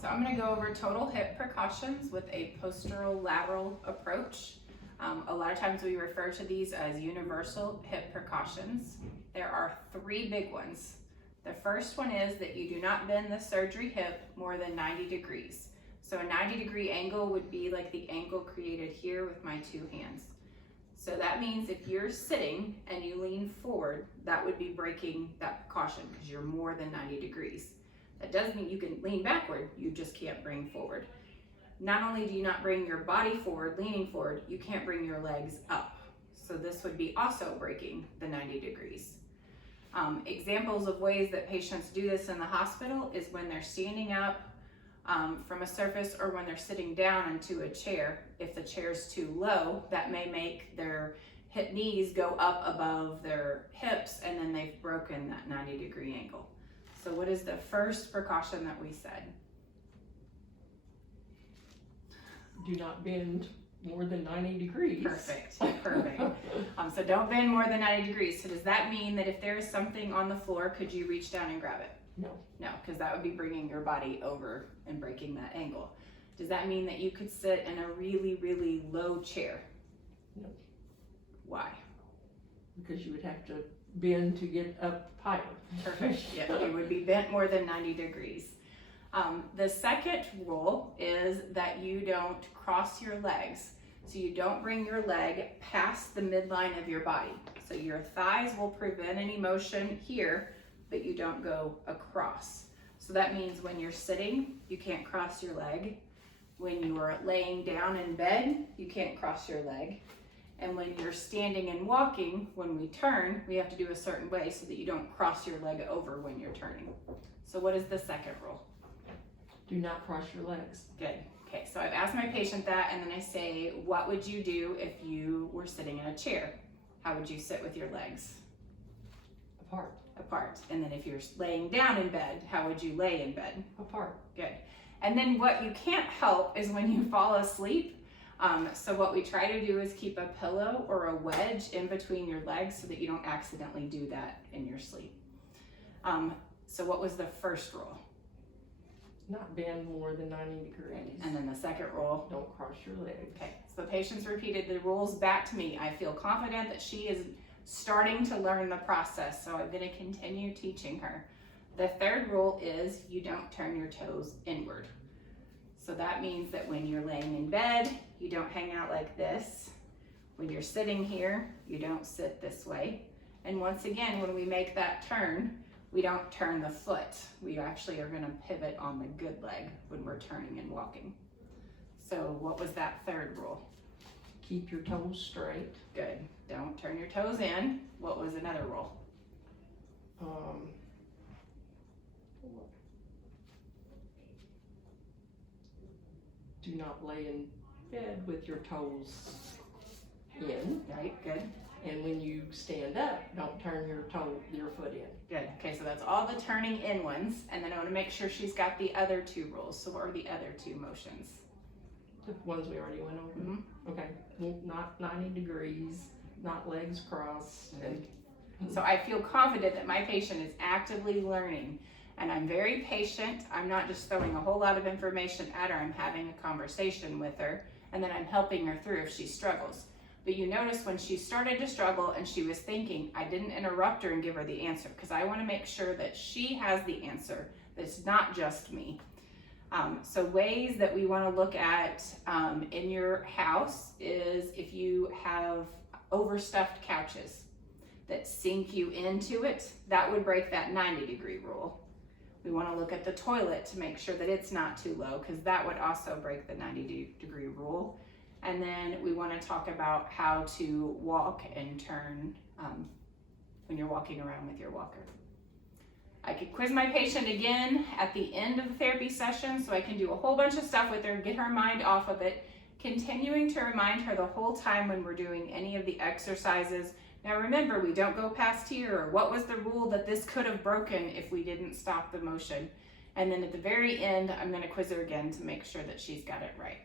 So I'm going to go over total hip precautions with a posterolateral approach. A lot of times we refer to these as universal hip precautions. There are three big ones. The first one is that you do not bend the surgery hip more than 90 degrees. So a 90-degree angle would be like the angle created here with my two hands. So that means if you're sitting and you lean forward, that would be breaking that precaution because you're more than 90 degrees. That doesn't mean you can lean backward, you just can't bring forward. Not only do you not bring your body forward, leaning forward, you can't bring your legs up. So this would be also breaking the 90 degrees. Examples of ways that patients do this in the hospital is when they're standing up from a surface or when they're sitting down into a chair. If the chair's too low, that may make their hip knees go up above their hips and then they've broken that 90-degree angle. So what is the first precaution that we said? Do not bend more than 90 degrees. Perfect, perfect. So don't bend more than 90 degrees. So does that mean that if there is something on the floor, could you reach down and grab it? No. No, because that would be bringing your body over and breaking that angle. Does that mean that you could sit in a really, really low chair? No. Why? Because you would have to bend to get up higher. Perfect. Yeah, it would be bent more than 90 degrees. The second rule is that you don't cross your legs. So you don't bring your leg past the midline of your body. So your thighs will prevent any motion here, but you don't go across. So that means when you're sitting, you can't cross your leg. When you're laying down in bed, you can't cross your leg. And when you're standing and walking, when we turn, we have to do a certain way so that you don't cross your leg over when you're turning. So what is the second rule? Do not cross your legs. Good. Okay, so I've asked my patient that, and then I say, what would you do if you were sitting in a chair? How would you sit with your legs? Apart. Apart. And then if you're laying down in bed, how would you lay in bed? Apart. Good. And then what you can't help is when you fall asleep. So what we try to do is keep a pillow or a wedge in between your legs so that you don't accidentally do that in your sleep. So what was the first rule? Not bend more than 90 degrees. And then the second rule? Don't cross your legs. Okay, so the patient's repeated the rules back to me. I feel confident that she is starting to learn the process, so I'm going to continue teaching her. The third rule is you don't turn your toes inward. So that means that when you're laying in bed, you don't hang out like this. When you're sitting here, you don't sit this way. And once again, when we make that turn, we don't turn the foot. We actually are going to pivot on the good leg when we're turning and walking. So what was that third rule? Keep your toes straight. Good. Don't turn your toes in. What was another rule? Do not lay in bed with your toes in. Right, good. And when you stand up, don't turn your foot in. Good. Okay, so that's all the turning in ones. And then I want to make sure she's got the other two rules. So what are the other two motions? The ones we already went over. Mm-hmm. Okay. Well, not 90 degrees, not legs crossed. And so I feel confident that my patient is actively learning, and I'm very patient. I'm not just throwing a whole lot of information at her. I'm having a conversation with her, and then I'm helping her through if she struggles. But you notice when she started to struggle and she was thinking, I didn't interrupt her and give her the answer because I want to make sure that she has the answer, that it's not just me. So ways that we want to look at in your house is if you have overstuffed couches that sink you into it, that would break that 90-degree rule. We want to look at the toilet to make sure that it's not too low because that would also break the 90-degree rule. And then we want to talk about how to walk and turn when you're walking around with your walker. I could quiz my patient again at the end of the therapy session so I can do a whole bunch of stuff with her, get her mind off of it, continuing to remind her the whole time when we're doing any of the exercises. Now remember, we don't go past here, or what was the rule that this could have broken if we didn't stop the motion. And then at the very end, I'm going to quiz her again to make sure that she's got it right.